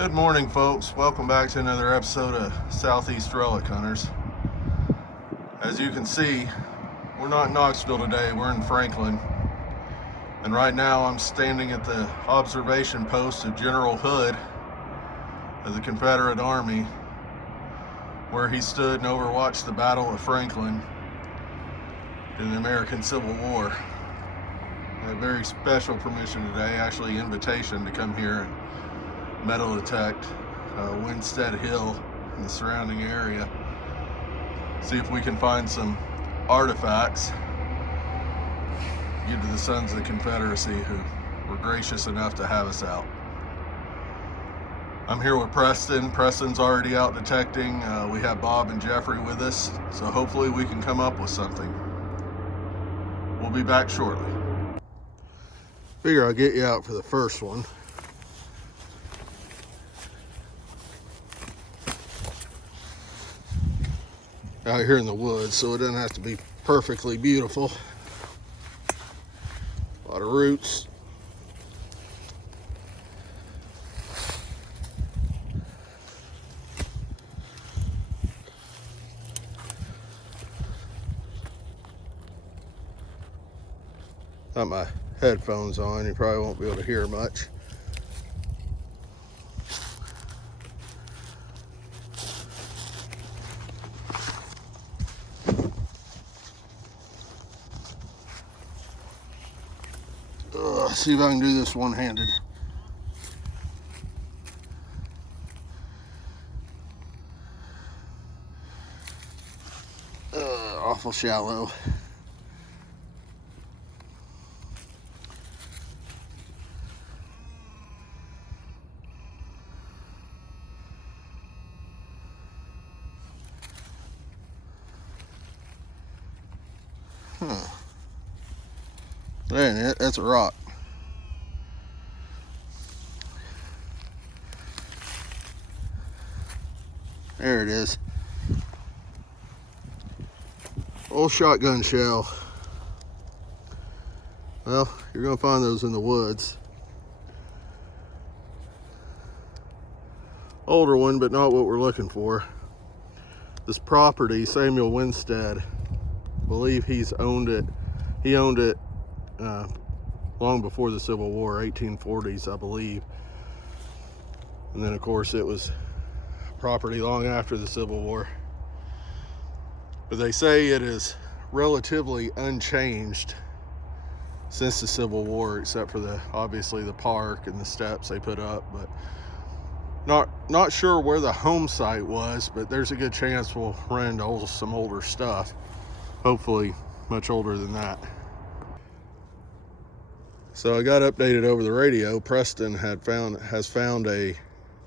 Good morning, folks. Welcome back to another episode of Southeast Relic Hunters. As you can see, we're not in Knoxville today, we're in Franklin. And right now I'm standing at the observation post of General Hood of the Confederate Army, where he stood and overwatched the Battle of Franklin in the American Civil War. A very special permission today, actually invitation to come here and metal detect Winstead Hill and the surrounding area. See if we can find some artifacts due to the Sons of the Confederacy who were gracious enough to have us out. I'm here with Preston. Preston's already out detecting. We have Bob and Jeffrey with us, so hopefully we can come up with something. We'll be back shortly. Figure I'll get you out for the first one. Out here in the woods, so it doesn't have to be perfectly beautiful. A lot of roots. Got my headphones on, you probably won't be able to hear much. See if I can do this one-handed. Awful shallow. That ain't it, that's a rock. There it is. Old shotgun shell. Well, you're gonna find those in the woods. Older one, but not what we're looking for. This property, Samuel Winstead, I believe he owned it long before the Civil War, 1840s, I believe. And then of course it was property long after the Civil War. But they say it is relatively unchanged since the Civil War, except for obviously the park and the steps they put up. But not sure where the home site was, but there's a good chance we'll run into some older stuff. Hopefully much older than that. So I got updated over the radio. Preston has found a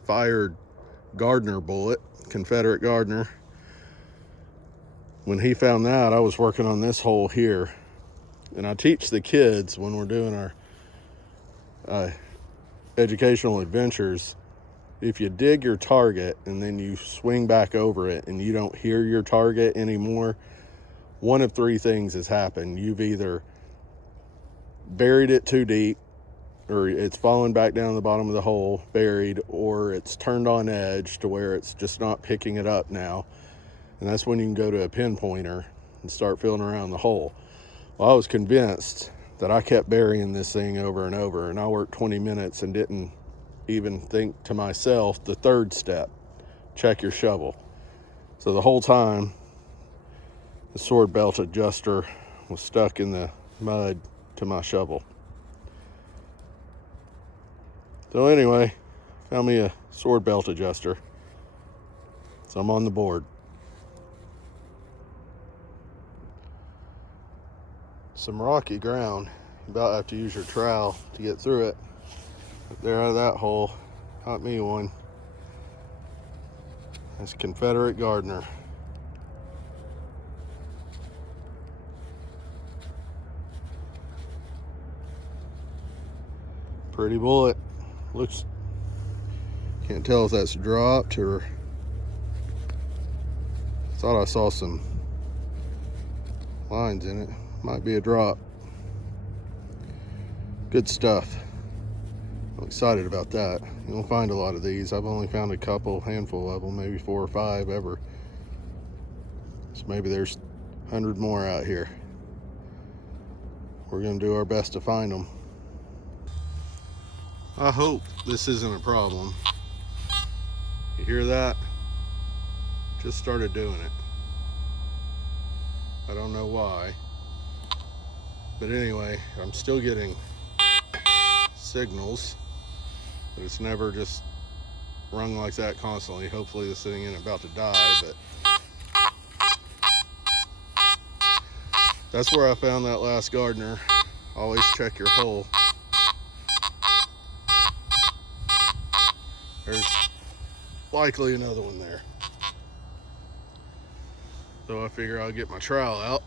fired Gardner bullet, Confederate Gardner. When he found that, I was working on this hole here, and I teach the kids when we're doing our educational adventures, if you dig your target and then you swing back over it and you don't hear your target anymore, one of three things has happened. You've either buried it too deep, or it's fallen back down the bottom of the hole, buried, or it's turned on edge to where it's just not picking it up now. And that's when you can go to a pinpointer and start feeling around the hole. Well, I was convinced that I kept burying this thing over and over, and I worked 20 minutes and didn't even think to myself the third step, check your shovel. So the whole time, the sword belt adjuster was stuck in the mud to my shovel. So anyway, found me a sword belt adjuster. So I'm on the board. Some rocky ground. You about have to use your trowel to get through it. Up there out of that hole, caught me one. That's Confederate Gardner. Pretty bullet. Looks, can't tell if that's dropped or, thought I saw some lines in it. Might be a drop. Good stuff. I'm excited about that. You don't find a lot of these. I've only found a handful of them, maybe 4 or 5 ever. So maybe there's 100 more out here. We're going to do our best to find them. I hope this isn't a problem. You hear that? Just started doing it. I don't know why. But anyway, I'm still getting signals, but it's never just rung like that constantly. Hopefully this thing isn't about to die, but that's where I found that last gardener. Always check your hole. There's likely another one there. So I figure I'll get my trowel out,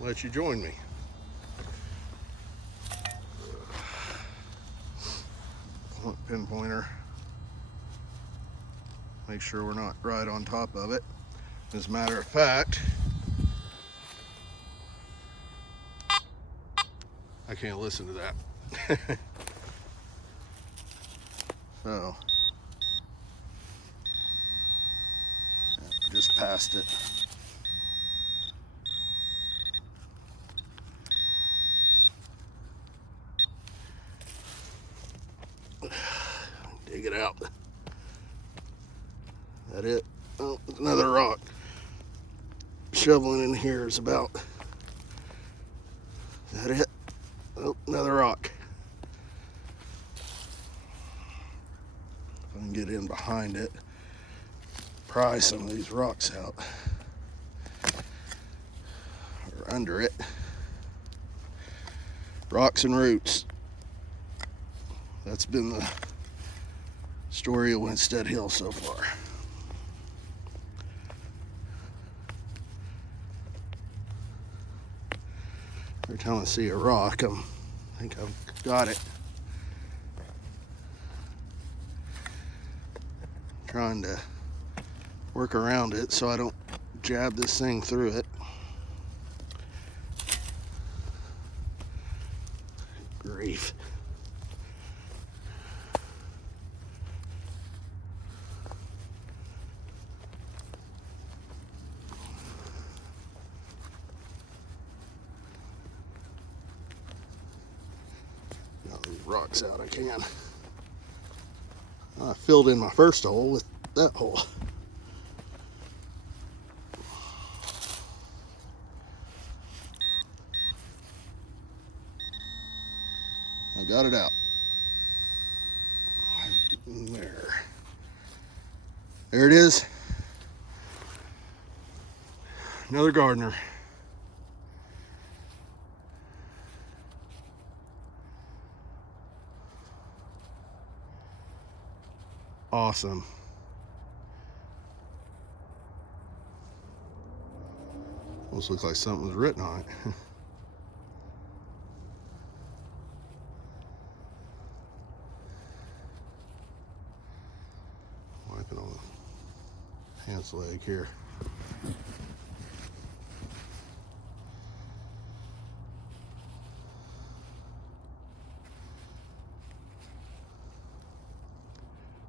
let you join me. Pinpointer. Make sure we're not right on top of it. As a matter of fact, I can't listen to that. So, just past it. Dig it out. That it? Oh, another rock. Shoveling in here is about. Is that it? Oh, another rock. If I can get in behind it, pry some of these rocks out. Or under it. Rocks and roots. That's been the story of Winstead Hill so far. Every time I see a rock, I think I've got it. Trying to work around it so I don't jab this thing through it. Grief. Got these rocks out I can. I filled in my first hole with that hole. I got it out. There it is. Another gardener. Awesome. Almost looks like something was written on it. Wiping on the pants leg here.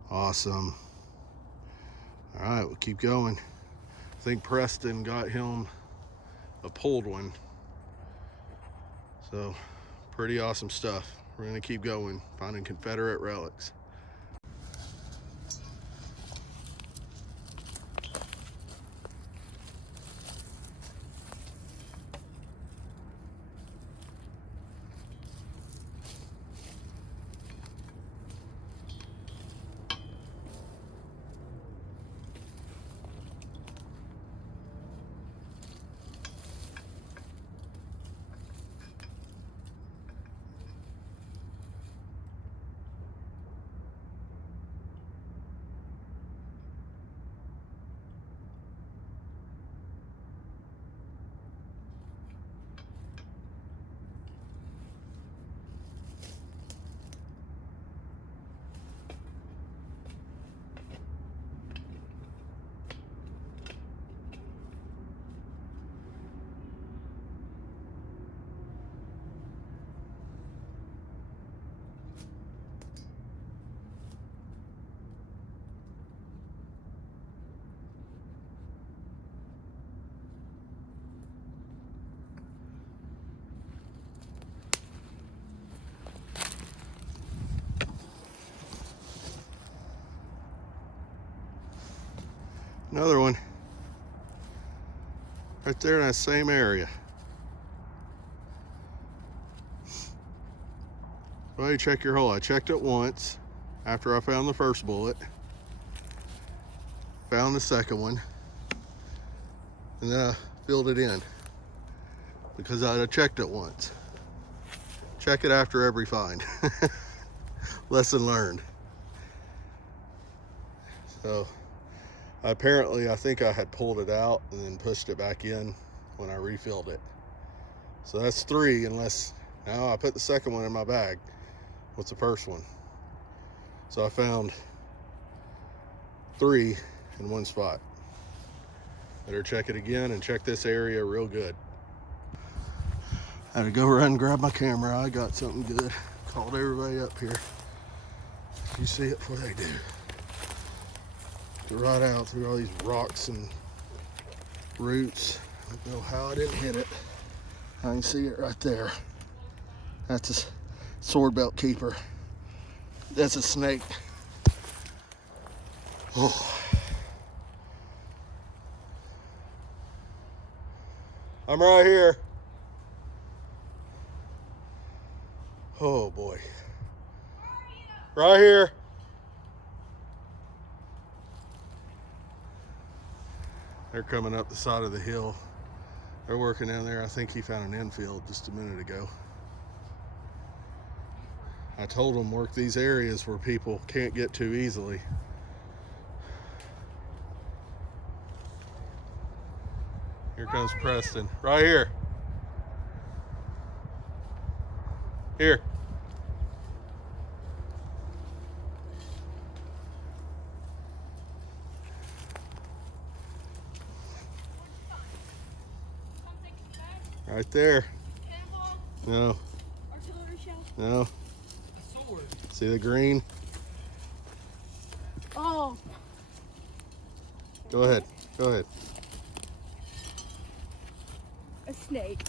Awesome. All right, we'll keep going. I think Preston got him a pulled one. So, pretty awesome stuff. We're gonna keep going, finding Confederate relics. Another one. Right there in that same area. Well, you check your hole. I checked it once after I found the first bullet. Found the second one. And then I filled it in because I had checked it once. Check it after every find. Lesson learned. So apparently I think I had pulled it out and then pushed it back in when I refilled it. So that's 3, unless now I put the second one in my bag. What's the first one? So I found 3 in one spot. Better check it again and check this area real good. I had to go run and grab my camera. I got something good. Called everybody up here. You see it before they do. To ride out through all these rocks and roots. I don't know how I didn't hit it. I can see it right there. That's a sword belt keeper. That's a snake. Oh. I'm right here. Oh boy. Right here. They're coming up the side of the hill. They're working down there. I think he found an infield just a minute ago. I told them work these areas where people can't get to easily. Here comes Preston. Right here. Here. Right there. No. No. See the green? Oh. Go ahead. Go ahead. A snake.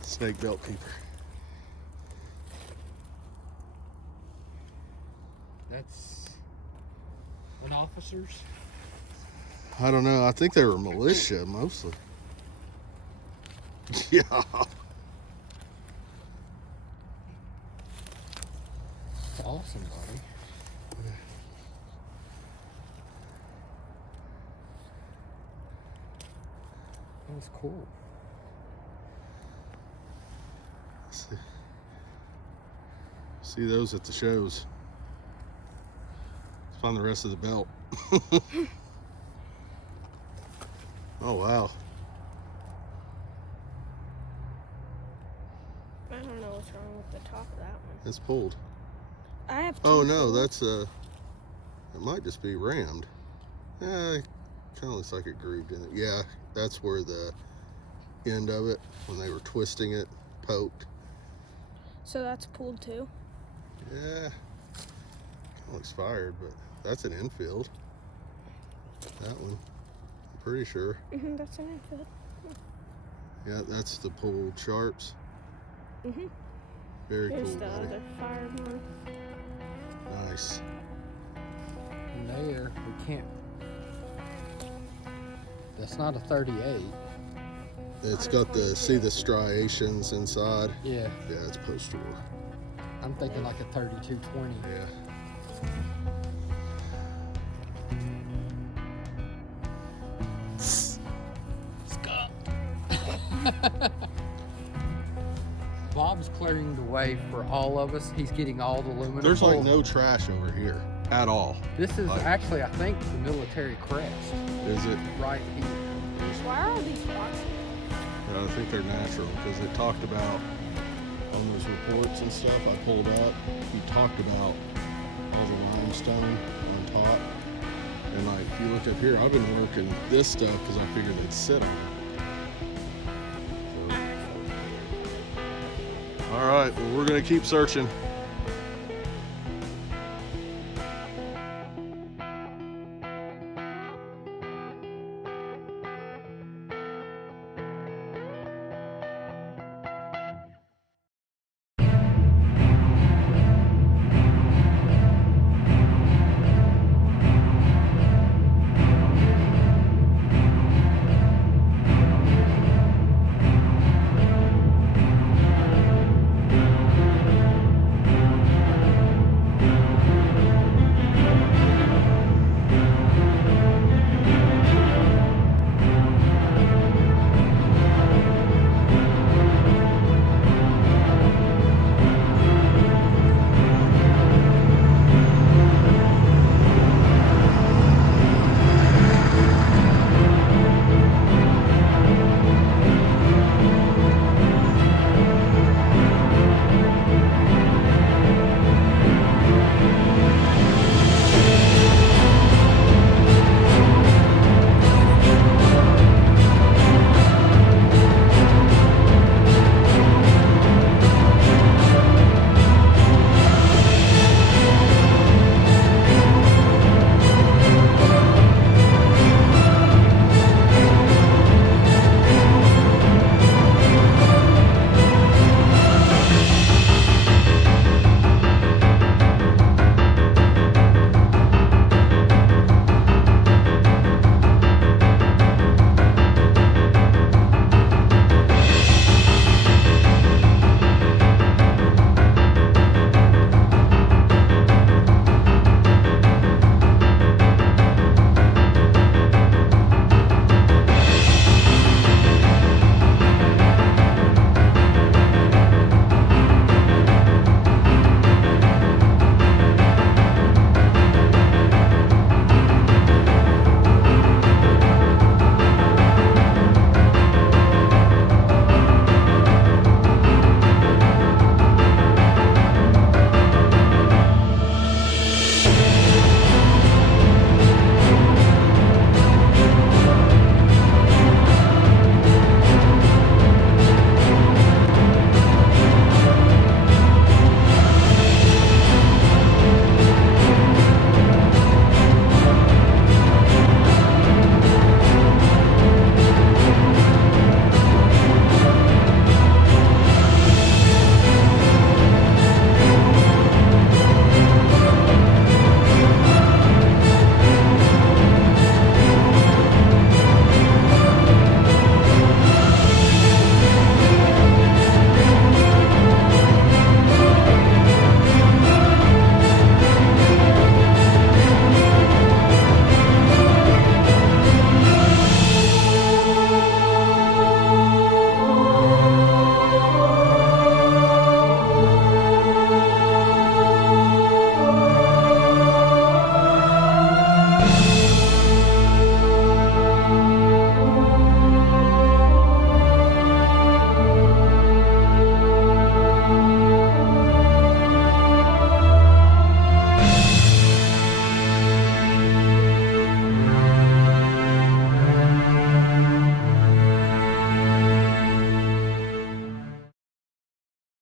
Snake belt keeper. That's what officers? I don't know. I think they were militia mostly. Yeah. That's awesome, buddy. That was cool. See those at the shows. Let's find the rest of the belt. Oh wow. I don't know what's wrong with the top of that one. It's pulled. I have two. Oh no, that's it might just be rammed. It kind of looks like it grooved in it. Yeah, that's where the end of it, when they were twisting it, poked. So that's pulled too? Yeah, kind of looks fired, but that's an infield. That one, I'm pretty sure. That's an infield. Yeah, that's the pulled sharps. Very Here's cool, the buddy. other fired one. Nice. And there, we can't. That's not a 38. It's got the, see the striations inside? Yeah. Yeah, it's post-war. I'm thinking like a 32-20. Yeah. Bob's clearing the way for all of us. He's getting all the aluminum. There's like pulled. no trash over here at all. This is like, actually, I think, the military crest. Is it? Why Right here. are these rocks? I think they're natural because it talked about on those reports and stuff I pulled up. He talked about all the limestone on top, and like if you look up here, I've been working this stuff because I figured they'd sit on it. So. All right, well we're gonna keep searching.